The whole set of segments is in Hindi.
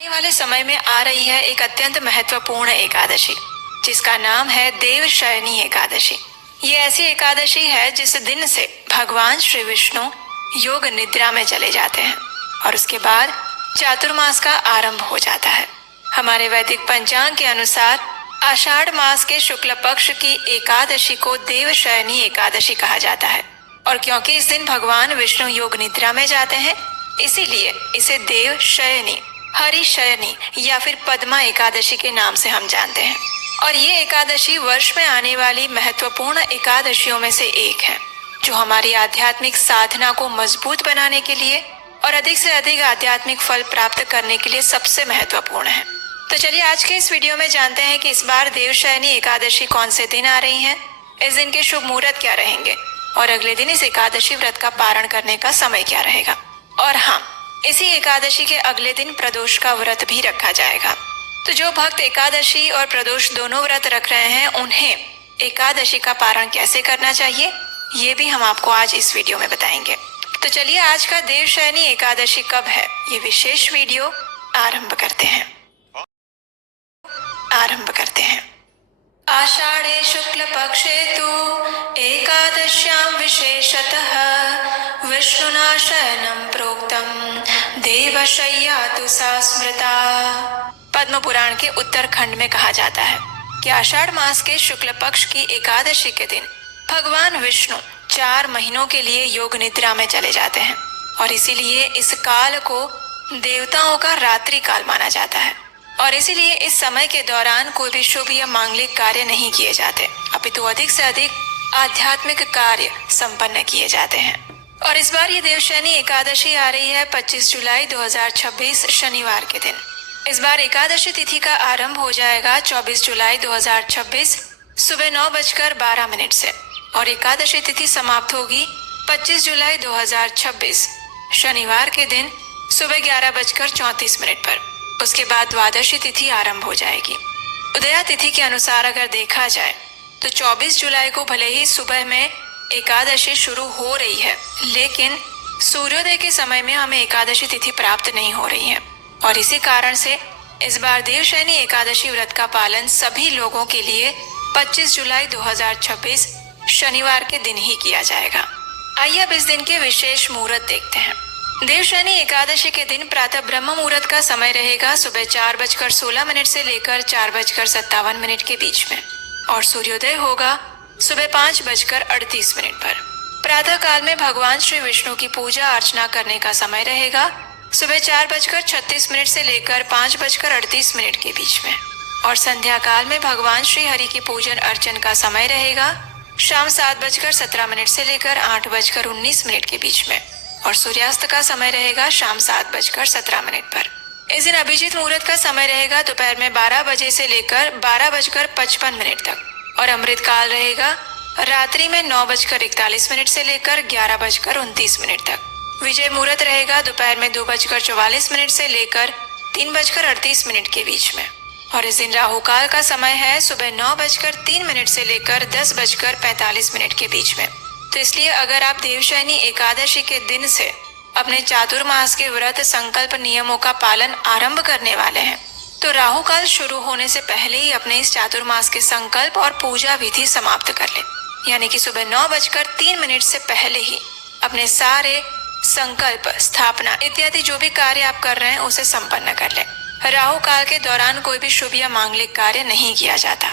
आने वाले समय में आ रही है एक अत्यंत महत्वपूर्ण एकादशी जिसका नाम है देवशयनी एकादशी। ये ऐसी एकादशी है जिस दिन से भगवान श्री विष्णु योग निद्रा में चले जाते हैं और उसके बाद चातुर्मास का आरंभ हो जाता है। हमारे वैदिक पंचांग के अनुसार आषाढ़ मास के शुक्ल पक्ष की एकादशी को देवशयनी एकादशी कहा जाता है और क्योंकि इस दिन भगवान विष्णु योग निद्रा में जाते हैं इसीलिए इसे देवशयनी, हरिशयनी या फिर पद्मा एकादशी के नाम से हम जानते हैं। और ये एकादशी वर्ष में आने वाली महत्वपूर्ण एकादशियों में से एक है जो हमारी आध्यात्मिक साधना को मजबूत बनाने के लिए और अधिक से अधिक आध्यात्मिक फल प्राप्त करने के लिए सबसे महत्वपूर्ण है। तो चलिए आज के इस वीडियो में जानते हैं कि इस बार देवशयनी एकादशी कौन से दिन आ रही है, इस दिन के शुभ मुहूर्त क्या रहेंगे और अगले दिन इस एकादशी व्रत का पारण करने का समय क्या रहेगा। और हाँ, इसी एकादशी के अगले दिन प्रदोष का व्रत भी रखा जाएगा। तो जो भक्त एकादशी और प्रदोष दोनों व्रत रख रहे हैं उन्हें एकादशी का पारण कैसे करना चाहिए ये भी हम आपको आज इस वीडियो में बताएंगे। तो चलिए आज का देवशयनी एकादशी कब है ये विशेष वीडियो आरंभ करते हैं। आषाढ़े शुक्ल पक्षे तु एकादश्यां विशेषतः विष्णुना शयनं प्रोक्तम् देवशय्या तु सा स्मृता। पद्म पुराण के उत्तरखंड में कहा जाता है कि आषाढ़ मास के शुक्ल पक्ष की एकादशी के दिन भगवान विष्णु 4 महीनों के लिए योग निद्रा में चले जाते हैं और इसीलिए इस काल को देवताओं का रात्रि काल माना जाता है और इसीलिए इस समय के दौरान कोई भी शुभ या मांगलिक कार्य नहीं किए जाते अपितु अधिक से अधिक आध्यात्मिक कार्य संपन्न किए जाते हैं। और इस बार ये देवशयनी एकादशी आ रही है 25 जुलाई 2026 शनिवार के दिन। इस बार एकादशी तिथि का आरंभ हो जाएगा 24 जुलाई 2026 सुबह 9:12 से और एकादशी तिथि समाप्त होगी 25 जुलाई 2026 शनिवार के दिन सुबह 11:34 पर। उसके बाद द्वादशी तिथि आरंभ हो जाएगी। उदया तिथि के अनुसार अगर देखा जाए तो 24 जुलाई को भले ही सुबह में एकादशी शुरू हो रही है लेकिन सूर्योदय के समय में हमें एकादशी तिथि प्राप्त नहीं हो रही है और इसी कारण से इस बार देवशयनी एकादशी व्रत का पालन सभी लोगों के लिए 25 जुलाई 2026 शनिवार के दिन ही किया जाएगा। आइए अब इस दिन के विशेष मुहूर्त देखते हैं। देवशयनी एकादशी के दिन प्रातः ब्रह्म मुहूर्त का समय रहेगा सुबह 4:16 से लेकर 4:57 के बीच में और सूर्योदय होगा सुबह 5:38 पर। प्रातः काल में भगवान श्री विष्णु की पूजा अर्चना करने का समय रहेगा सुबह 4:36 से लेकर 5:38 के बीच में और संध्या काल में भगवान श्री हरि की पूजन अर्चन का समय रहेगा शाम 7:17 से लेकर 8:19 के बीच में और सूर्यास्त का समय रहेगा शाम 7:17 पर। इस दिन अभिजीत मुहूर्त का समय रहेगा दोपहर में 12 बजे से लेकर 12:55 तक और अमृत काल रहेगा रात्रि में 9:41 से लेकर 11:29 तक। विजय मुहूर्त रहेगा दोपहर में 2:44 से लेकर 3:38 के बीच में और इस दिन राहु काल का समय है सुबह 9:03 से लेकर 10:45 के बीच में। तो इसलिए अगर आप देवशयनी एकादशी के दिन से अपने चातुर्मास के व्रत संकल्प नियमों का पालन आरंभ करने वाले हैं तो राहु काल शुरू होने से पहले ही अपने इस चातुर्मास के संकल्प और पूजा विधि समाप्त कर लें, यानी कि सुबह 9:03 से पहले ही अपने सारे संकल्प, स्थापना इत्यादि जो भी कार्य आप कर रहे हैं उसे संपन्न कर लें। राहु काल के दौरान कोई भी शुभ या मांगलिक कार्य नहीं किया जाता,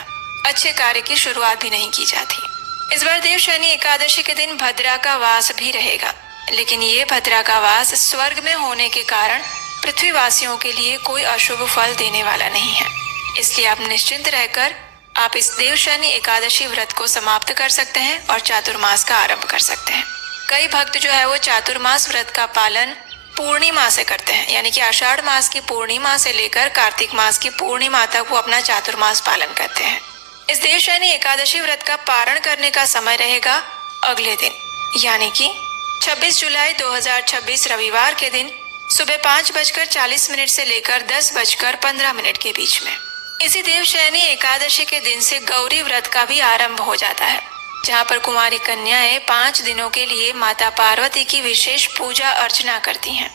अच्छे कार्य की शुरुआत भी नहीं की जाती। इस बार देवशयनी एकादशी के दिन भद्रा का वास भी रहेगा लेकिन ये भद्रा का वास स्वर्ग में होने के कारण पृथ्वीवासियों के लिए कोई अशुभ फल देने वाला नहीं है, इसलिए आप निश्चिंत रहकर आप इस देवशयनी एकादशी व्रत को समाप्त कर सकते हैं और चातुर्मास का आरंभ कर सकते हैं। कई भक्त जो है वो चातुर्मास व्रत का पालन पूर्णिमा से करते हैं, यानी कि आषाढ़ मास की पूर्णिमा से लेकर कार्तिक मास की पूर्णिमा तक वो अपना चातुर्मास पालन करते हैं। इस देवशयनी एकादशी व्रत का पारण करने का समय रहेगा अगले दिन, यानी कि 26 जुलाई 2026 रविवार के दिन सुबह 5:40 से लेकर 10:15 के बीच में। इसी देवशयनी एकादशी के दिन से गौरी व्रत का भी आरंभ हो जाता है, जहाँ पर कुमारी कन्याएं 5 दिनों के लिए माता पार्वती की विशेष पूजा अर्चना करती हैं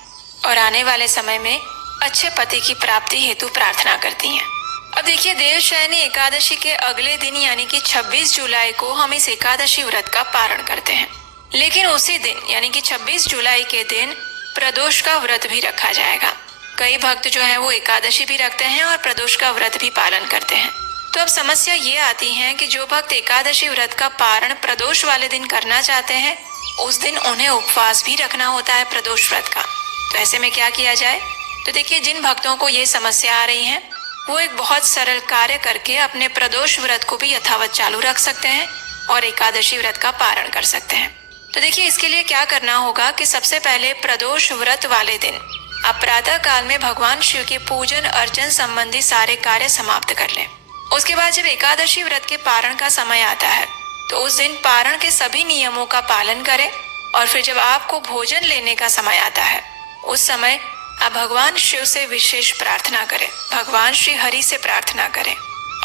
और आने वाले समय में अच्छे पति की प्राप्ति हेतु प्रार्थना करती हैं। अब देखिए, देवशयनी एकादशी के अगले दिन यानी कि 26 जुलाई को हम इस एकादशी व्रत का पारण करते हैं। लेकिन उसी दिन यानी कि 26 जुलाई के दिन प्रदोष का व्रत भी रखा जाएगा। कई भक्त जो है वो एकादशी भी रखते हैं और प्रदोष का व्रत भी पालन करते हैं। तो अब समस्या ये आती है कि जो भक्त एकादशी व्रत का पारण प्रदोष वाले दिन करना चाहते हैं, उस दिन उन्हें उपवास भी रखना होता है प्रदोष व्रत का। तो ऐसे में क्या किया जाए? तो देखिए, जिन भक्तों को ये समस्या आ रही है वो एक बहुत सरल कार्य करके अपने प्रदोष व्रत को भी यथावत चालू रख सकते हैं और एकादशी व्रत का पारण कर सकते हैं। तो देखिए, इसके लिए क्या करना होगा कि सबसे पहले प्रदोष व्रत वाले दिन आप प्रातः काल में भगवान शिव के पूजन अर्चन संबंधी सारे कार्य समाप्त कर लें। उसके बाद जब एकादशी व्रत के पारण का समय आता है तो उस दिन पारण के सभी नियमों का पालन करें और फिर जब आपको भोजन लेने का समय आता है उस समय आप भगवान शिव से विशेष प्रार्थना करें, भगवान श्री हरि से प्रार्थना करें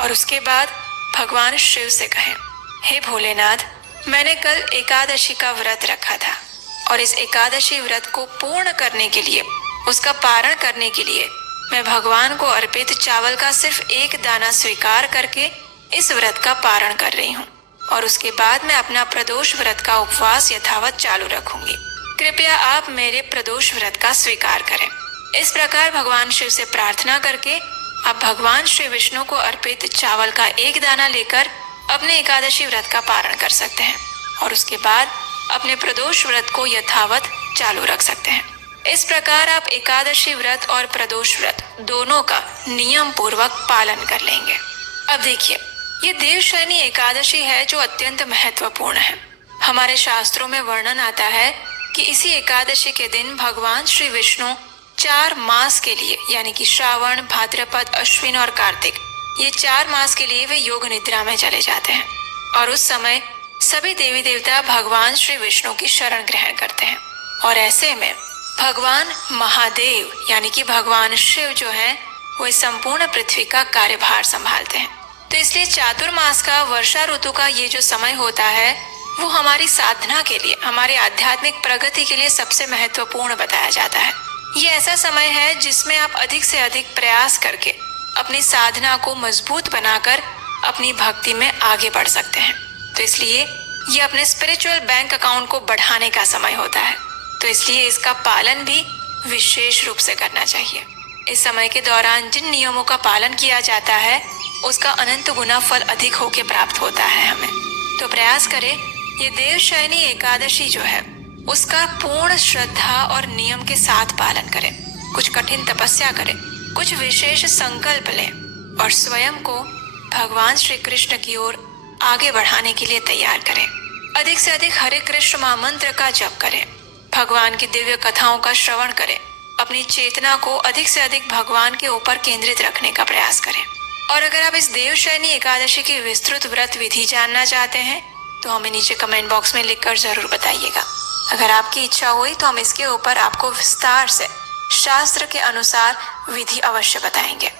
और उसके बाद भगवान शिव से कहें, हे भोलेनाथ, मैंने कल एकादशी का व्रत रखा था और इस एकादशी व्रत को पूर्ण करने के लिए, उसका पारण करने के लिए मैं भगवान को अर्पित चावल का सिर्फ एक दाना स्वीकार करके इस व्रत का पारण कर रही हूँ और उसके बाद मैं अपना प्रदोष व्रत का उपवास यथावत चालू रखूंगी। कृपया आप मेरे प्रदोष व्रत का स्वीकार करें। इस प्रकार भगवान शिव से प्रार्थना करके आप भगवान श्री विष्णु को अर्पित चावल का एक दाना लेकर अपने एकादशी व्रत का पारण कर सकते हैं और उसके बाद अपने प्रदोष व्रत को यथावत चालू रख सकते हैं। इस प्रकार आप एकादशी व्रत और प्रदोष व्रत दोनों का नियम पूर्वक पालन कर लेंगे। अब देखिए, ये देवशयनी एकादशी है जो अत्यंत महत्वपूर्ण है। हमारे शास्त्रों में वर्णन आता है कि इसी एकादशी के दिन भगवान श्री विष्णु 4 मास के लिए यानी कि श्रावण, भाद्रपद, अश्विन और कार्तिक, ये 4 मास के लिए वे योग निद्रा में चले जाते हैं और उस समय सभी देवी देवता भगवान श्री विष्णु की शरण ग्रहण करते हैं और ऐसे में भगवान महादेव यानी कि भगवान शिव जो है वो इस संपूर्ण पृथ्वी का कार्यभार संभालते हैं। तो इसलिए चातुर्मास का, वर्षा ऋतु का ये जो समय होता है वो हमारी साधना के लिए, हमारी आध्यात्मिक प्रगति के लिए सबसे महत्वपूर्ण बताया जाता है। ये ऐसा समय है जिसमें आप अधिक से अधिक प्रयास करके अपनी साधना को मजबूत बनाकर अपनी भक्ति में आगे बढ़ सकते हैं। तो इसलिए ये अपने स्पिरिचुअल बैंक अकाउंट को बढ़ाने का समय होता है। तो इसलिए इसका पालन भी विशेष रूप से करना चाहिए। इस समय के दौरान जिन नियमों का पालन किया जाता है उसका अनंत गुना फल अधिक होकर प्राप्त होता है हमें। तो प्रयास करें ये देवशयनी एकादशी जो है उसका पूर्ण श्रद्धा और नियम के साथ पालन करें। कुछ कठिन तपस्या करें, कुछ विशेष संकल्प लें और स्वयं को भगवान श्री कृष्ण की ओर आगे बढ़ाने के लिए तैयार करें। अधिक से अधिक हरे कृष्ण महामंत्र का जप करें, भगवान की दिव्य कथाओं का श्रवण करें, अपनी चेतना को अधिक से अधिक भगवान के ऊपर केंद्रित रखने का प्रयास करें। और अगर आप इस देवशयनी एकादशी की विस्तृत व्रत विधि जानना चाहते हैं तो हमें नीचे कमेंट बॉक्स में लिखकर जरूर बताइएगा। अगर आपकी इच्छा हुई तो हम इसके ऊपर आपको विस्तार से शास्त्र के अनुसार विधि अवश्य बताएंगे।